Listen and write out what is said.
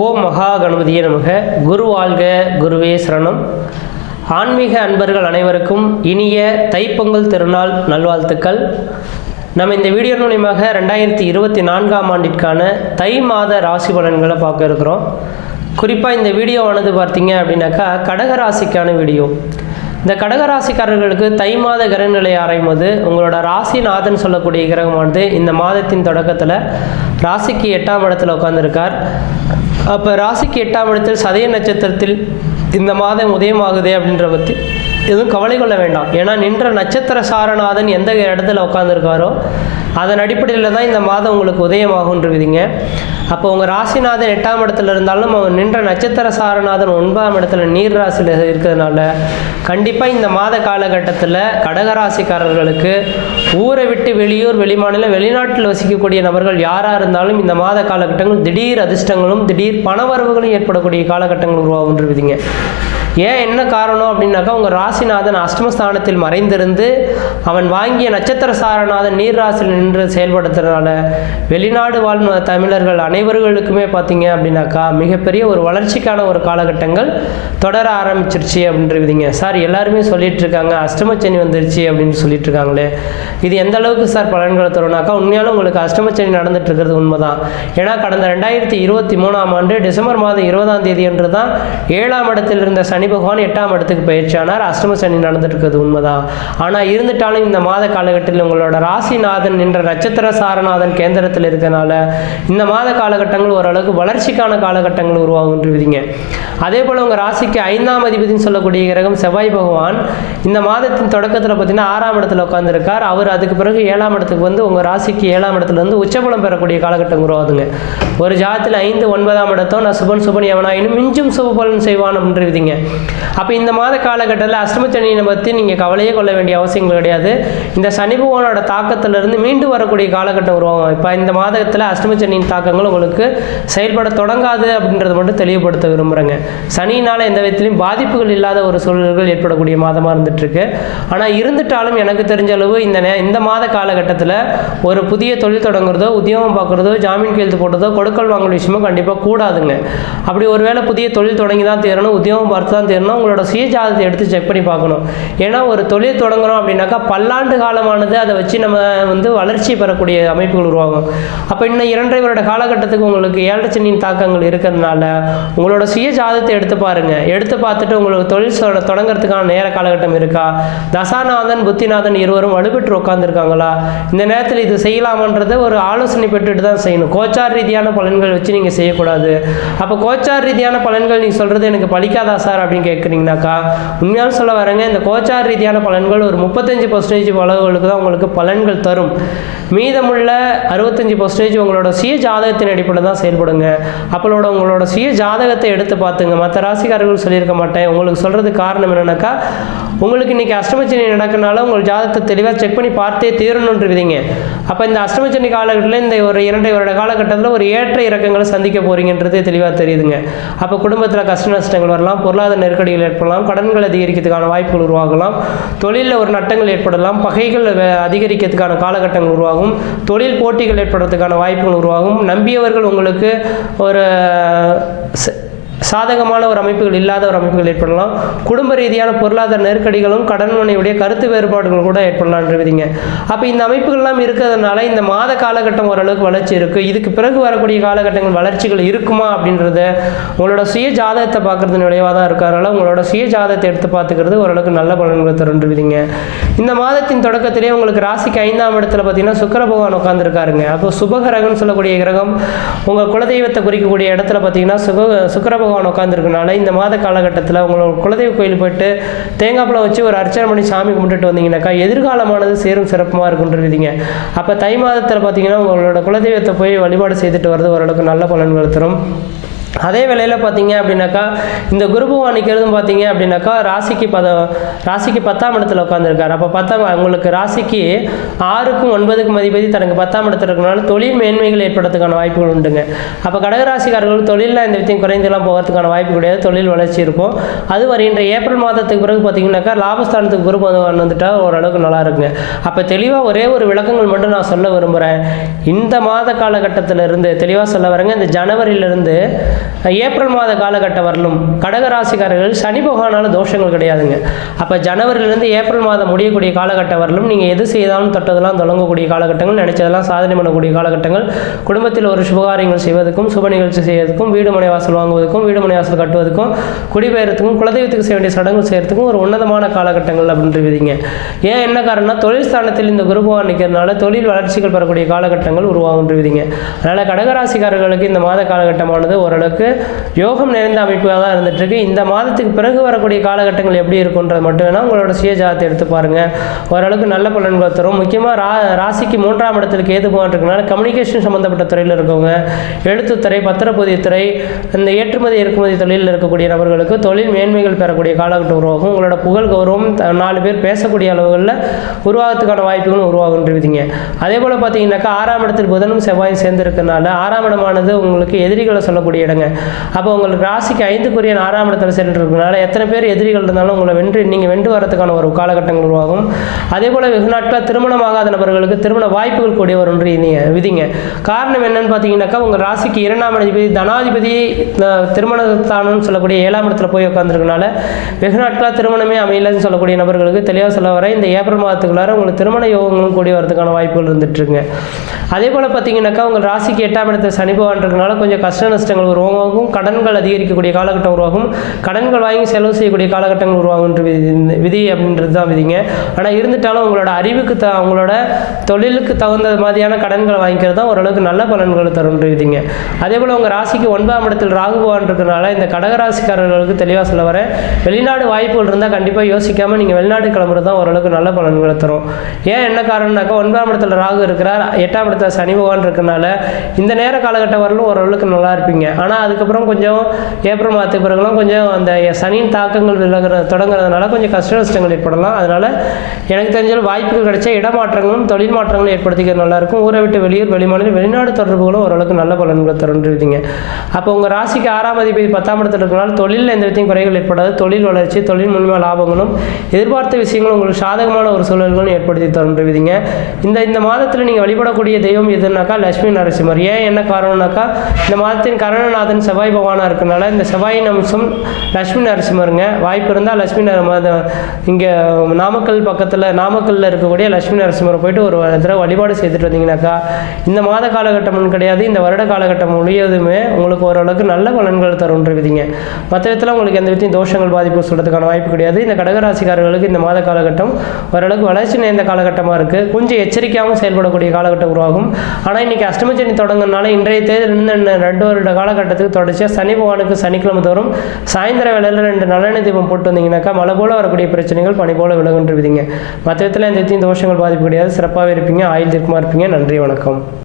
ஓம் மகா கணபதியே நமக. குரு வாழ்க குருவே சரணம். ஆன்மீக அன்பர்கள் அனைவருக்கும் இனிய தைப்பொங்கல் திருநாள் நல்வாழ்த்துக்கள். நம்ம இந்த வீடியோ மூலியமாக ரெண்டாயிரத்தி இருபத்தி நான்காம் ஆண்டிற்கான தை மாத ராசி பலன்களை பார்க்க இருக்கிறோம். குறிப்பாக இந்த வீடியோவானது பார்த்தீங்க அப்படின்னாக்கா கடக ராசிக்கான வீடியோ. இந்த கடகராசிக்காரர்களுக்கு தை மாத கிரகநிலை ஆராயும் போது உங்களோட ராசிநாதன் சொல்லக்கூடிய கிரகமானது இந்த மாதத்தின் தொடக்கத்தில் ராசிக்கு எட்டாம் இடத்துல உட்காந்துருக்கார் அப்போ ராசிக்கு எட்டாம் இடத்தில் சதய நட்சத்திரத்தில் இந்த மாதம் உதயமாகுதே அப்படின்ற பற்றி எதுவும் கவலை கொள்ள வேண்டாம். ஏன்னா நின்ற நட்சத்திர சாரநாதன் எந்த இடத்துல உட்காந்துருக்காரோ அதன் அடிப்படையில் தான் இந்த மாதம் உங்களுக்கு உதயமாகுன்றிருக்குதுங்க அப்போ உங்கள் ராசிநாதன் எட்டாம் இடத்துல இருந்தாலும் அவன் நின்ற நட்சத்திர சாரநாதன் ஒன்பதாம் இடத்துல நீர் ராசியில் இருக்கிறதுனால கண்டிப்பாக இந்த மாத காலகட்டத்தில் கடகராசிக்காரர்களுக்கு ஊரை விட்டு வெளியூர் வெளிமாநிலம் வெளிநாட்டில் வசிக்கக்கூடிய நபர்கள் யாராக இருந்தாலும் இந்த மாத காலகட்டங்கள் திடீர் அதிர்ஷ்டங்களும் திடீர் பணவரவுகளும் ஏற்படக்கூடிய காலகட்டங்கள் உருவாகுன்றிருக்குதுங்க ஏன் என்ன காரணம் அப்படின்னாக்கா உங்கள் ராசிநாதன் அஷ்டமஸ்தானத்தில் மறைந்திருந்து அவன் வாங்கிய நட்சத்திர சாரநாதன் நீர் ராசியில் நின்று செயல்படுத்துறதுனால வெளிநாடு வாழ் தமிழர்கள் அனைவர்களுக்குமே பார்த்தீங்க அப்படின்னாக்கா மிகப்பெரிய ஒரு வளர்ச்சிக்கான ஒரு காலகட்டங்கள் தொடர ஆரம்பிச்சிருச்சு அப்படின்றதுங்க சார் எல்லாருமே சொல்லிட்டு இருக்காங்க அஷ்டமச்சனி வந்துருச்சு அப்படின்னு சொல்லிட்டு இருக்காங்களே இது எந்த அளவுக்கு சார் பலன்களை தரும்னாக்கா உண்மையாலும் உங்களுக்கு அஷ்டமச்சனி நடந்துட்டு இருக்கிறது உண்மைதான். ஏன்னா கடந்த ரெண்டாயிரத்தி இருபத்தி மூணாம் ஆண்டு டிசம்பர் மாதம் இருபதாம் தேதி அன்று தான் ஏழாம் இடத்தில் இருந்த சனி சனி பகவான் எட்டாம் இடத்துக்கு பயிற்சியானார் அஷ்டம சனி நடந்துட்டு உண்மைதான். ஆனால் இருந்துட்டாலும் இந்த மாத காலகட்டத்தில் உங்களோட ராசிநாதன் என்ற நட்சத்திர சாரநாதன் கேந்திரத்தில் இருக்கிறனால இந்த மாத காலகட்டங்கள் ஓரளவுக்கு வளர்ச்சிக்கான காலகட்டங்கள் உருவாகுன்றீங்க அதே போல் உங்கள் ராசிக்கு ஐந்தாம் அதிபதினு சொல்லக்கூடிய கிரகம் செவ்வாய் பகவான் இந்த மாதத்தின் தொடக்கத்தில் பார்த்தீங்கன்னா ஆறாம் இடத்துல உட்காந்துருக்கார் அவர் அதுக்கு பிறகு ஏழாம் இடத்துக்கு வந்து உங்கள் ராசிக்கு ஏழாம் இடத்துல வந்து உச்சபலம் பெறக்கூடிய காலகட்டம் உருவாகுதுங்க. ஒரு ஜாதத்தில் ஐந்து ஒன்பதாம் இடத்தோ நான் சுபன் சுபன் எவனாயினும் மிஞ்சும் சுபபலன் செய்வான் அப்படின்றீங்க அப்போ இந்த மாத காலகட்டத்தில் அஷ்டமச்சனியை பற்றி நீங்கள் கவலையே கொள்ள வேண்டிய அவசியங்கள் கிடையாது. இந்த சனி பகவானோட தாக்கத்திலிருந்து மீண்டு வரக்கூடிய காலகட்டம் உருவாகும். இப்போ இந்த மாதத்தில் அஷ்டமச்சனியின் தாக்கங்கள் உங்களுக்கு செயல்பட தொடங்காது அப்படின்றத மட்டும் தெளிவுபடுத்த விரும்புகிறேங்க சனியினால் எந்த விதத்திலையும் பாதிப்புகள் இல்லாத ஒரு சூழல்கள் ஏற்படக்கூடிய மாதமாக இருந்துகிட்ருக்கு ஆனால் இருந்துட்டாலும் எனக்கு தெரிஞ்ச அளவு இந்த நே இந்த மாத காலகட்டத்தில் ஒரு புதிய தொழில் தொடங்குறதோ உத்தியோகம் பார்க்குறதோ ஜாமீன் கையெழுத்து போடுறதோ கொடுக்கல் வாங்கல் விஷயமோ கண்டிப்பாக கூடாதுங்க. அப்படி ஒருவேளை புதிய தொழில் தொடங்கி தான் தீரணும் உத்தியோகம் பார்த்து தான் தெரியணும் உங்களோட சுயஜாதத்தை எடுத்து செக் பண்ணி பார்க்கணும். ஏன்னா ஒரு தொழில் தொடங்குறோம் அப்படின்னாக்கா பல்லாண்டு காலமானது அதை வச்சு நம்ம வந்து வளர்ச்சி பெறக்கூடிய அமைப்புகள் உருவாகும். அப்போ இன்னும் இரண்டரை வருட காலகட்டத்துக்கு உங்களுக்கு ஏழரை தாக்கங்கள் இருக்கிறதுனால உங்களோட சுய ஜாதத்தை எடுத்து பாருங்கள் எடுத்து பார்த்துட்டு உங்களுக்கு தொழில் சொ- தொடங்குறதுக்கான நேர காலகட்டம் இருக்கா? தசாநாதன் புத்திநாதன் இருவரும் வலுப்பெற்று உட்காந்துருக்காங்களா இந்த நேரத்தில் இது செய்யலாமன்றதை ஒரு ஆலோசனை பெற்றுட்டு தான் செய்யணும். கோச்சார் ரீதியான பலன்கள் வச்சு நீங்கள் செய்யக்கூடாது. அப்போ கோச்சார் ரீதியான பலன்கள் நீங்கள் சொல்கிறது எனக்கு பலிக்காதா சார் அப்படின்னு கேட்குறீங்கனாக்கா உண்மையான சொல்ல வரேங்க இந்த கோச்சார் ரீதியான பலன்கள் ஒரு முப்பத்தஞ்சு பர்சன்டேஜ் அளவுகளுக்கு தான் உங்களுக்கு பலன்கள் தரும். மீதமுள்ள அறுபத்தஞ்சு பர்சன்டேஜ் உங்களோட சுய ஜாதகத்தின் அடிப்படையில் தான் செயல்படுங்க. அப்பளோட உங்களோட சுய ஜாதகத்தை எடுத்து பார்த்துங்க. மற்ற ராசிக்காரர்கள் சொல்லியிருக்க மாட்டேன். உங்களுக்கு சொல்கிறதுக்கு காரணம் என்னென்னாக்கா உங்களுக்கு இன்னைக்கு அஷ்டமச்சனி நடக்கனால உங்கள் ஜாதகத்தை தெளிவாக செக் பண்ணி பார்த்தே தீரணுன்றீங்க அப்போ இந்த அஷ்டமச்சனி காலகட்டத்தில் இந்த ஒரு இரண்டை வருட காலகட்டத்தில் ஒரு ஏற்ற இறக்கங்களை சந்திக்க போகிறீங்கன்றது தெளிவாக தெரியுதுங்க. அப்போ குடும்பத்தில் கஷ்ட நஷ்டங்கள் வரலாம் பொருளாதார நெருக்கடிகள் ஏற்படலாம் கடன்கள் அதிகரிக்கிறதுக்கான வாய்ப்புகள் உருவாகலாம் தொழிலில் ஒரு நட்டங்கள் ஏற்படலாம் பகைகள் அதிகரிக்கிறதுக்கான காலகட்டங்கள் உருவாகும் தொழில் போட்டிகள் ஏற்படுறதுக்கான வாய்ப்புகள் உருவாகும். நம்பியவர்கள் உங்களுக்கு ஒரு சாதகமான ஒரு அமைப்புகள் இல்லாத ஒரு அமைப்புகள் ஏற்படலாம். குடும்ப ரீதியான பொருளாதார நெருக்கடிகளும் கடன் மனையுடைய கருத்து வேறுபாடுகள் கூட ஏற்படலான்றீங்க அப்போ இந்த அமைப்புகள்லாம் இருக்கிறதுனால இந்த மாத காலகட்டம் ஓரளவுக்கு வளர்ச்சி இருக்குது இதுக்கு பிறகு வரக்கூடிய காலகட்டங்கள் வளர்ச்சிகள் இருக்குமா அப்படின்றத உங்களோட சுய ஜாதகத்தை பார்க்கறது விளைவாக தான் இருக்கிறதுனால உங்களோட சுய ஜாதகத்தை எடுத்து பார்த்துக்கிறது ஓரளவுக்கு நல்ல பலன்களை விதிங்க. இந்த மாதத்தின் தொடக்கத்திலே உங்களுக்கு ராசிக்கு ஐந்தாம் இடத்துல பார்த்தீங்கன்னா சுக்கர பகவான் உட்காந்துருக்காருங்க அப்போ சுபகிரகம்னு சொல்லக்கூடிய கிரகம் உங்கள் குலதெய்வத்தை குறிக்கக்கூடிய இடத்துல பார்த்தீங்கன்னா சுக சுக்கர பகவான் உட்காந்துருக்கனால இந்த மாத காலகட்டத்தில் உங்களோட குலதெய்வ கோயில் போயிட்டு தேங்காய் பழம் வச்சு ஒரு அர்ச்சனை பண்ணி சாமி கும்பிட்டுட்டு வந்தீங்கன்னாக்கா எதிர்காலமானது சேரும் சிறப்புமாக இருக்குன்றீங்க அப்போ தை மாதத்தில் பார்த்தீங்கன்னா உங்களோட குலதெய்வத்தை போய் வழிபாடு செய்துட்டு வர்றது ஓரளவுக்கு நல்ல பலன்கள் தரும். அதே வேளையில் பார்த்தீங்க அப்படின்னாக்கா இந்த குரு பகவான் நிற்கிறதும் பார்த்தீங்க அப்படின்னாக்கா ராசிக்கு பத ராசிக்கு பத்தாம் இடத்துல உட்காந்துருக்காரு அப்போ பத்தாம் உங்களுக்கு ராசிக்கு ஆறுக்கும் ஒன்பதுக்கும் அதிபதி தனக்கு பத்தாம் இடத்துல இருக்கனால தொழில் மேன்மைகள் ஏற்படுறதுக்கான வாய்ப்புகள் உண்டுங்க. அப்போ கடகராசிக்காரர்கள் தொழிலில் இந்த விஷயம் குறைந்தெல்லாம் போகிறதுக்கான வாய்ப்பு கிடையாது. தொழில் வளர்ச்சி இருக்கும். அது வருகின்ற ஏப்ரல் மாதத்துக்கு பிறகு பார்த்தீங்கன்னாக்கா லாபஸ்தானத்துக்கு குரு பகவான் வந்துட்டால் ஓரளவுக்கு நல்லா இருக்குங்க. அப்போ தெளிவாக ஒரே ஒரு விளக்கங்கள் மட்டும் நான் சொல்ல விரும்புகிறேன் இந்த மாத காலகட்டத்திலிருந்து தெளிவாக சொல்ல வரேங்க இந்த ஜனவரியிலிருந்து ஏப்ரல் மாத காலகட்டம் வரலும் கடகராசிக்காரர்கள் சனி பகவானால தோஷங்கள் கிடையாதுங்க. அப்போ ஜனவரிலேருந்து ஏப்ரல் மாதம் முடியக்கூடிய காலகட்டம் வரலும் நீங்கள் எது செய்தாலும் தொட்டதெல்லாம் தொடங்கக்கூடிய காலகட்டங்கள் நினைச்சதெல்லாம் சாதனை பண்ணக்கூடிய காலகட்டங்கள். குடும்பத்தில் ஒரு சுபகாரியங்கள் செய்வதற்கும் சுப நிகழ்ச்சி செய்வதற்கும் வீடு மனை வாசல் வாங்குவதற்கும் வீடு மனை வாசல் கட்டுவதற்கும் குடிபெயர்த்துக்கும் குலதெய்வத்துக்கு செய்ய வேண்டிய சடங்குகள் செய்யறதுக்கும் ஒரு உன்னதமான காலகட்டங்கள் அப்படின்ட்டு விதிங்க ஏன் என்ன காரணம்னா தொழில் ஸ்தானத்தில் இந்த குரு பகவான் நிற்கிறதுனால தொழில் வளர்ச்சிகள் பெறக்கூடிய காலகட்டங்கள் உருவாகுன்ற விதிங்க அதனால் கடகராசிக்காரர்களுக்கு இந்த மாத காலகட்டமானது ஓரளவுக்கு யோகம் நிறைந்த அமைப்பாக தான் இருந்துட்டுருக்கு. இந்த மாதத்துக்கு பிறகு வரக்கூடிய காலகட்டங்கள் எப்படி இருக்குன்றது மட்டும் வேணால் உங்களோட சுய ஜாதத்தை எடுத்து பாருங்கள் ஓரளவுக்கு நல்ல பலன்களை தரும். முக்கியமாக ரா ராசிக்கு மூன்றாம் இடத்துல கேது போகான் கம்யூனிகேஷன் சம்மந்தப்பட்ட துறையில் இருக்கவங்க எழுத்துத்துறை பத்திரப்பதிவுத்துறை இந்த ஏற்றுமதி இறக்குமதி தொழிலில் இருக்கக்கூடிய நபர்களுக்கு தொழில் மேன்மைகள் பெறக்கூடிய காலகட்டம் உருவாகும். உங்களோட புகழ் கௌரவம் நாலு பேர் பேசக்கூடிய அளவுகளில் உருவாகிறதுக்கான வாய்ப்புகளும் உருவாகுன்றீங்க அதே போல் பார்த்தீங்கன்னாக்கா ஆறாம் இடத்தில் புதனும் செவ்வாயும் சேர்ந்துருக்கனால ஆறாம் இடமானது உங்களுக்கு எதிரிகளை சொல்லக்கூடிய அப்போ உங்களுக்கு ராசிக்கு ஐந்துக்குரிய ஆறாம் இடத்துல சென்று எத்தனை பேர் எதிரிகள் இருந்தாலும் உங்களை வென்று நீங்கள் வென்று வரதுக்கான ஒரு காலகட்டங்கள் உருவாகும். அதே போல் வெகு நாட்களாக திருமணமாகாத நபர்களுக்கு திருமண வாய்ப்புகள் கூடிய ஒரு ஒன்று விதிங்க. காரணம் என்னன்னு பார்த்தீங்கன்னாக்கா உங்கள் ராசிக்கு இரண்டாம் அதிபதி தனாதிபதி திருமணத்தானம்னு சொல்லக்கூடிய ஏழாம் இடத்துல போய் உட்காந்துருக்கனால வெகு நாட்களாக திருமணமே அமையலன்னு சொல்லக்கூடிய நபர்களுக்கு தெளிவாக சொல்ல வர இந்த ஏப்ரல் மாதத்துக்குள்ளார உங்களுக்கு திருமண யோகங்களும் கூடிய வரதுக்கான வாய்ப்புகள் இருந்துட்டு இருக்குங்க அதே போல் பார்த்தீங்கன்னாக்கா உங்கள் ராசிக்கு எட்டாம் இடத்துல சனி பகவான் இருக்கனால கொஞ்சம் கஷ்ட நஷ்டங்கள் வரும். உருவாகும் கடன்கள் அதிகரிக்கக்கூடிய காலகட்டம் உருவாகும் கடன்கள் வாங்கி செலவு செய்யக்கூடிய காலகட்டங்கள் உருவாகுன்ற விதி விதி அப்படின்றது தான் விதிங்க. ஆனால் இருந்துட்டாலும் உங்களோட அறிவுக்கு த உங்களோட தொழிலுக்கு தகுந்த மாதிரியான கடன்களை வாங்கிக்கிறது தான் ஓரளவுக்கு நல்ல பலன்களை தரும்ன்ற விதிங்க. அதே போல் உங்கள் ராசிக்கு ஒன்பதாம் இடத்தில் ராகு பகவான் இருக்கனால இந்த கடகராசிக்காரர்களுக்கு தெளிவாக சொல்ல வரேன். வெளிநாடு வாய்ப்புகள் இருந்தால் கண்டிப்பாக யோசிக்காமல் நீங்கள் வெளிநாடு கிளம்புறது தான் ஓரளவுக்கு நல்ல பலன்களை தரும். ஏன் என்ன காரணம்னாக்கா ஒன்பதாம் இடத்துல ராகு இருக்கிறார் எட்டாம் இடத்துல சனி பகவான் இருக்கிறனால இந்த நேர காலகட்டம் வரலும் ஓரளவுக்கு நல்லா இருப்பீங்க. ஆனால் அதுக்கப்புறம் கொஞ்சம் ஏப்ரல் மாதத்துக்கு பிறகுலாம் கொஞ்சம் அந்த சனியின் தாக்கங்கள் விலகிற தொடங்குறதுனால கொஞ்சம் கஷ்ட நஷ்டங்கள் ஏற்படலாம். அதனால் எனக்கு தெரிஞ்ச வாய்ப்புகள் கிடைச்ச இடமாற்றங்களும் தொழில் மாற்றங்களும் ஏற்படுத்திக்கிறது நல்லாயிருக்கும் ஊரை விட்டு வெளியூர் வெளிமாநிலம் வெளிநாடு தொடர்புகளும் ஓரளவுக்கு நல்ல பலன்களை தருன்றீங்க. அப்போ உங்கள் ராசிக்கு ஆறாம் அதிபதி பத்தாம் இடத்துல இருக்கனால தொழிலில் எந்த விதத்தையும் குறைகள் ஏற்படாது. தொழில் வளர்ச்சி தொழில் மூலியமாக லாபங்களும் எதிர்பார்த்த விஷயங்களும் உங்களுக்கு சாதகமான ஒரு சூழல்களும் ஏற்படுத்தி தருன்றீங்க. இந்த இந்த மாதத்தில் நீங்கள் வழிபடக்கூடிய தெய்வம் எதுனாக்கா? லட்சுமி நரசிம்மர். ஏன் என்ன காரணம்னாக்கா? இந்த மாதத்தின் கரணநாதன் செவ்வாய் பகவானாக இருக்கனால இந்த செவ்வாயின் அம்சம் லட்சுமி நரசிம்மருங்க. வாய்ப்பு இருந்தால் லட்சுமி நர இங்கே நாமக்கல் பக்கத்தில் நாமக்கல்லில் இருக்கக்கூடிய லட்சுமி நரசிம்மரை போயிட்டு ஒரு தடவை வழிபாடு செய்துட்டு வந்தீங்கன்னாக்கா இந்த மாத காலகட்டம்னு கிடையாது. இந்த வருட காலகட்டம் முழுவதுமே உங்களுக்கு ஓரளவுக்கு நல்ல பலன்கள் தருன்ற விதிங்க மற்ற விதத்தில் உங்களுக்கு எந்த விதத்தையும் தோஷங்கள் பாதிப்பு சொல்கிறதுக்கான வாய்ப்பு கிடையாது. இந்த கடகராசிக்காரர்களுக்கு இந்த மாத காலகட்டம் ஓரளவுக்கு வளர்ச்சி நிறைந்த காலகட்டமாக இருக்குது கொஞ்சம் எச்சரிக்கையாகவும் செயல்படக்கூடிய காலகட்டம் உருவாகும். ஆனால் இன்னைக்கு அஷ்டமச்சனி தொடங்கினால இன்றைய தேதியில் இருந்து இன்னும் ரெண்டு வருட காலகட்டம் காலகட்டத்துக்கு தொடர்ச்சியாக சனி பகவானுக்கு சனிக்கிழமை தோறும் சாயந்தர வேளையில் ரெண்டு நல்லெண்ணெய் தீபம் போட்டு வந்தீங்கன்னாக்கா மழை போல வரக்கூடிய பிரச்சனைகள் பனி போல விலகுன்று விதிங்க மற்ற விதத்தில் எந்த தோஷங்கள் பாதிப்பு கிடையாது. சிறப்பாகவே இருப்பீங்க. ஆயுள் தீர்க்கமாக இருப்பீங்க. நன்றி வணக்கம்.